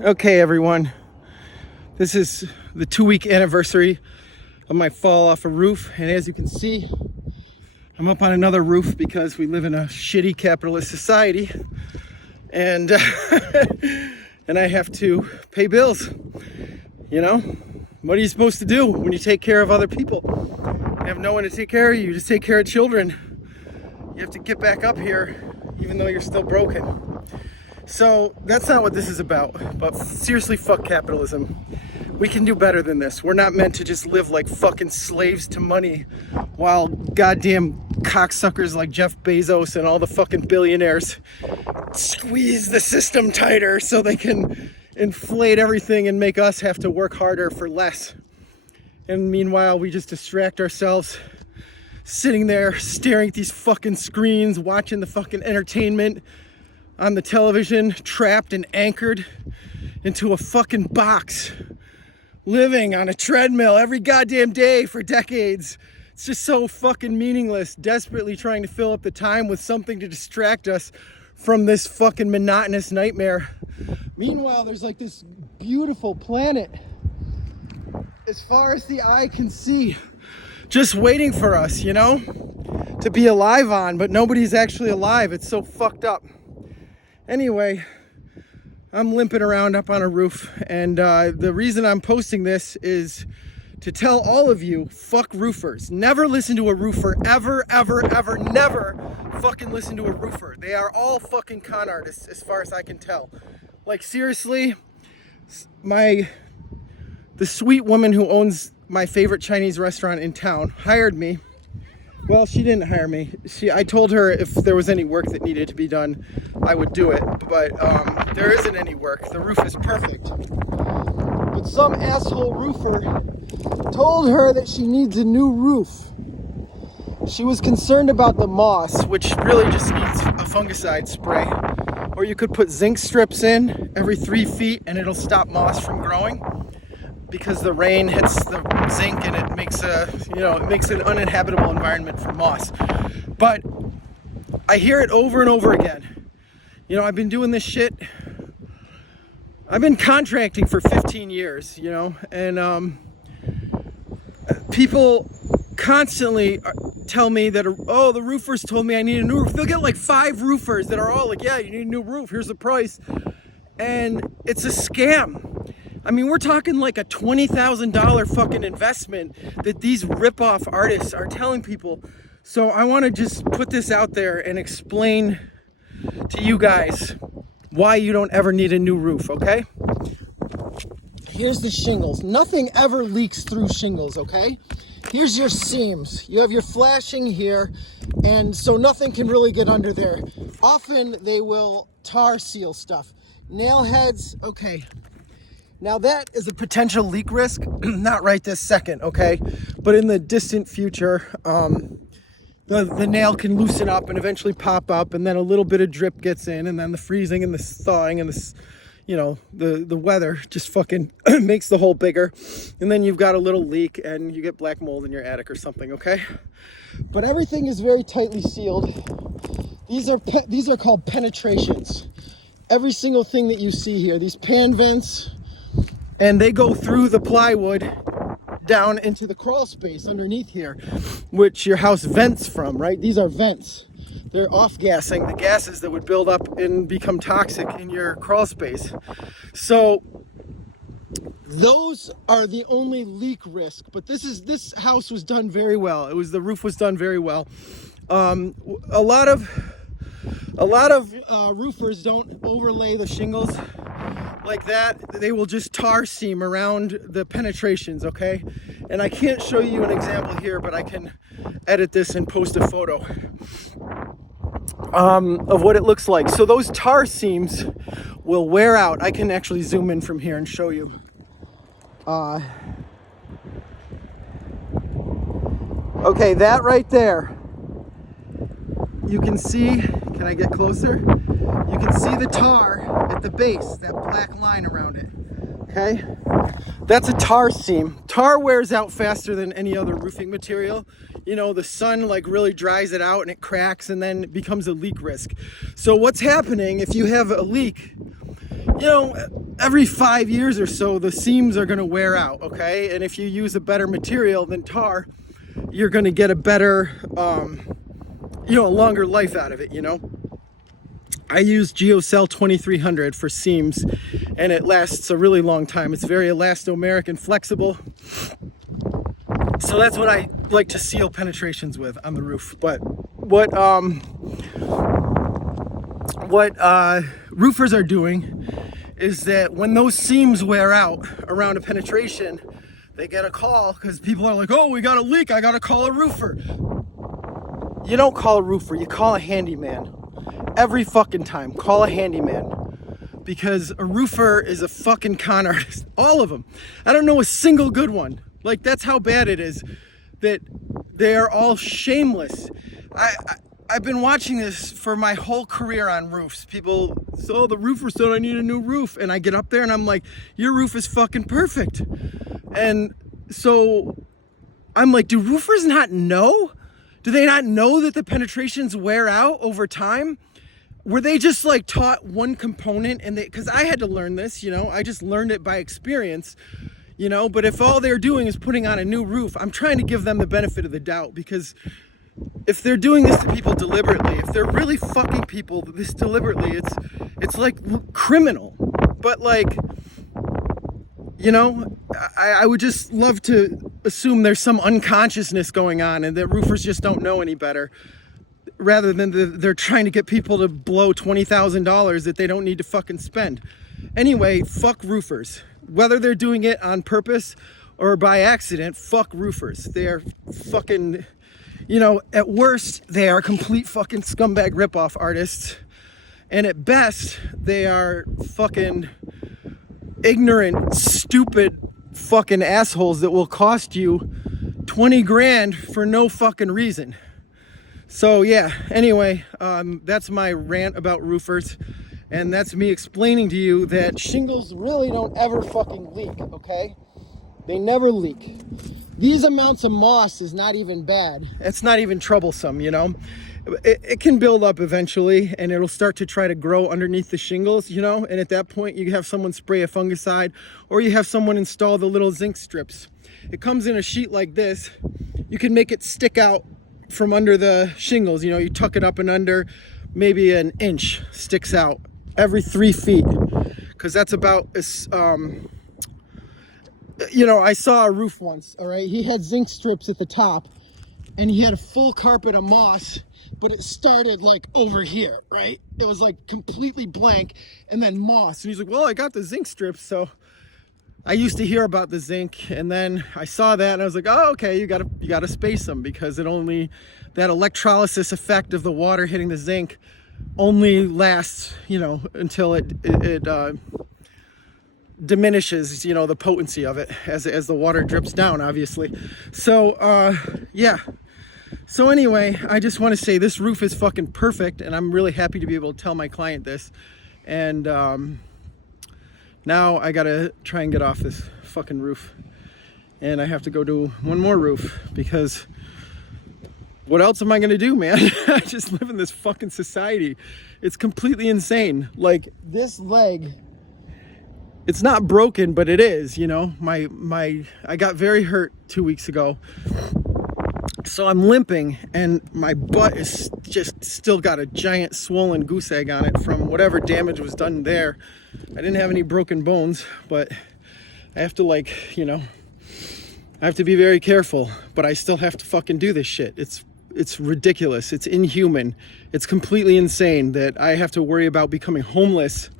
Okay, everyone. This is the 2-week anniversary of my fall off a roof. And as you can see, I'm up on another roof because we live in a shitty capitalist society. And, and I have to pay bills. You know, what are you supposed to do when you take care of other people? You have no one to take care of you. You just take care of children. You have to get back up here, even though you're still broken. So that's not what this is about, but seriously, fuck capitalism. We can do better than this. We're not meant to just live like fucking slaves to money while goddamn cocksuckers like Jeff Bezos and all the fucking billionaires squeeze the system tighter so they can inflate everything and make us have to work harder for less. And meanwhile, we just distract ourselves sitting there staring at these fucking screens, watching the fucking entertainment on the television, trapped and anchored into a fucking box, living on a treadmill every goddamn day for decades. It's just so fucking meaningless, desperately trying to fill up the time with something to distract us from this fucking monotonous nightmare. Meanwhile, there's like this beautiful planet as far as the eye can see, just waiting for us, you know, to be alive on, but nobody's actually alive. It's so fucked up. Anyway, I'm limping around up on a roof, and the reason I'm posting this is to tell all of you, fuck roofers. Never listen to a roofer, ever, never fucking listen to a roofer. They are all fucking con artists as far as I can tell. Like, seriously, the sweet woman who owns my favorite Chinese restaurant in town hired me. Well, she didn't hire me. I told her if there was any work that needed to be done, I would do it. But there isn't any work. The roof is perfect. But some asshole roofer told her that she needs a new roof. She was concerned about the moss, which really just needs a fungicide spray. Or you could put zinc strips in every 3 feet and it'll stop moss from growing, because the rain hits the zinc and it makes an uninhabitable environment for moss. But I hear it over and over again. You know, I've been doing this shit. I've been contracting for 15 years, you know, and people constantly tell me that, oh, the roofers told me I need a new roof. They'll get like 5 roofers that are all like, yeah, you need a new roof. Here's the price. And it's a scam. I mean, we're talking like a $20,000 fucking investment that these rip-off artists are telling people. So I want to just put this out there and explain to you guys why you don't ever need a new roof, okay? Here's the shingles. Nothing ever leaks through shingles, okay? Here's your seams. You have your flashing here, and so nothing can really get under there. Often they will tar seal stuff. Nail heads, okay. Now that is a potential leak risk, not right this second, okay? But in the distant future, the nail can loosen up and eventually pop up, and then a little bit of drip gets in, and then the freezing and the thawing and the weather just fucking makes the hole bigger. And then you've got a little leak and you get black mold in your attic or something, okay? But everything is very tightly sealed. These are called penetrations. Every single thing that you see here, these pan vents, and they go through the plywood down into the crawl space underneath here, which your house vents from, right? These are vents. They're off-gassing the gases that would build up and become toxic in your crawl space. So those are the only leak risk, but this house was done very well. The roof was done very well. A lot of roofers don't overlay the shingles like that. They will just tar seam around the penetrations, okay? And I can't show you an example here, but I can edit this and post a photo of what it looks like. So those tar seams will wear out. I can actually zoom in from here and show you. Okay, that right there. You can see, can I get closer? You can see the tar at the base, that black line around it, okay? That's a tar seam. Tar wears out faster than any other roofing material. You know, the sun like really dries it out and it cracks, and then it becomes a leak risk. So what's happening if you have a leak? You know, every 5 years or so, the seams are going to wear out, okay? And if you use a better material than tar, you're going to get a better, a longer life out of it, I use GeoCell 2300 for seams, and it lasts a really long time. It's very elastomeric and flexible. So that's what I like to seal penetrations with on the roof. But what roofers are doing is that when those seams wear out around a penetration, they get a call because people are like, oh, we got a leak, I gotta call a roofer. You don't call a roofer, you call a handyman. Every fucking time, call a handyman. Because a roofer is a fucking con artist. All of them. I don't know a single good one. Like, that's how bad it is. That they are all shameless. I've been watching this for my whole career on roofs. People, so the roofer said I need a new roof. And I get up there and I'm like, your roof is fucking perfect. And so I'm like, do roofers not know? Do they not know that the penetrations wear out over time? Were they just like taught one component and because I had to learn this, I just learned it by experience, but if all they're doing is putting on a new roof, I'm trying to give them the benefit of the doubt, because if they're doing this to people deliberately, if they're really fucking people this deliberately, it's like criminal. But like, I would just love to assume there's some unconsciousness going on and that roofers just don't know any better, rather than they're trying to get people to blow $20,000 that they don't need to fucking spend. Anyway, fuck roofers. Whether they're doing it on purpose or by accident, fuck roofers. They are fucking, at worst, they are complete fucking scumbag ripoff artists. And at best, they are fucking ignorant, stupid fucking assholes that will cost you 20 grand for no fucking reason. So yeah, anyway, that's my rant about roofers, and that's me explaining to you that shingles really don't ever fucking leak, okay? They never leak. These amounts of moss is not even bad. It's not even troublesome, It can build up eventually, and it'll start to try to grow underneath the shingles, and at that point you have someone spray a fungicide, or you have someone install the little zinc strips. It comes in a sheet like this. You can make it stick out from under the shingles, you tuck it up and under, maybe an inch sticks out every 3 feet, because that's about as I saw a roof once, all right? He had zinc strips at the top and he had a full carpet of moss, but it started like over here, right? It was like completely blank and then moss, and he's like, well, I got the zinc strips. So I used to hear about the zinc, and then I saw that and I was like, oh, okay, you gotta space them, because that electrolysis effect of the water hitting the zinc only lasts, until it diminishes, the potency of it as the water drips down, obviously. So, yeah. So anyway, I just want to say this roof is fucking perfect, and I'm really happy to be able to tell my client this. And, now I gotta try and get off this fucking roof, and I have to go do one more roof, because what else am I gonna do, man? I just live in this fucking society. It's completely insane. Like, this leg, it's not broken, but it is, I got very hurt 2 weeks ago. So I'm limping, and my butt is just still got a giant swollen goose egg on it from whatever damage was done there. I didn't have any broken bones, but I have to I have to be very careful, but I still have to fucking do this shit. It's ridiculous. It's inhuman. It's completely insane that I have to worry about becoming homeless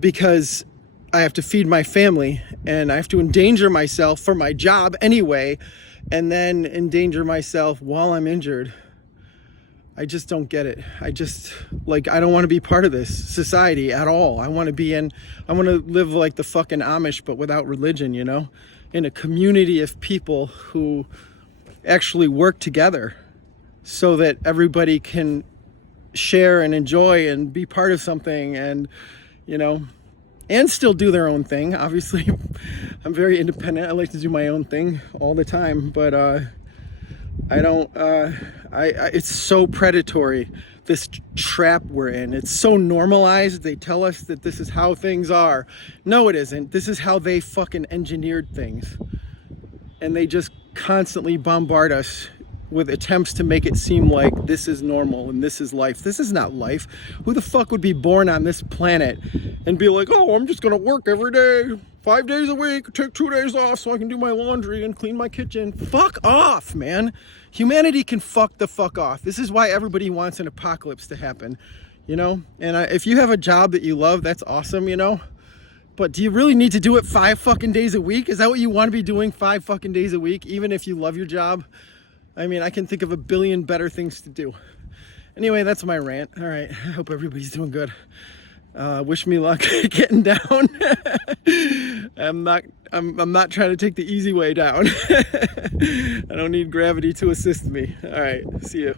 because I have to feed my family, and I have to endanger myself for my job anyway, and then endanger myself while I'm injured. I just don't get it. I don't want to be part of this society at all. I want to live like the fucking Amish, but without religion, in a community of people who actually work together so that everybody can share and enjoy and be part of something, and, and still do their own thing. Obviously, I'm very independent. I like to do my own thing all the time, but I don't, it's so predatory, this trap we're in. It's so normalized. They tell us that this is how things are. No, it isn't. This is how they fucking engineered things. And they just constantly bombard us with attempts to make it seem like this is normal and this is life. This is not life. Who the fuck would be born on this planet and be like, oh, I'm just gonna work every day, 5 days a week, take 2 days off so I can do my laundry and clean my kitchen? Fuck off, man. Humanity can fuck the fuck off. This is why everybody wants an apocalypse to happen, you know? And if you have a job that you love, that's awesome, you know? But do you really need to do it 5 fucking days a week? Is that what you want to be doing 5 fucking days a week, even if you love your job? I mean, I can think of a billion better things to do. Anyway, that's my rant. All right, I hope everybody's doing good. Wish me luck getting down. I'm not trying to take the easy way down. I don't need gravity to assist me. All right, see you.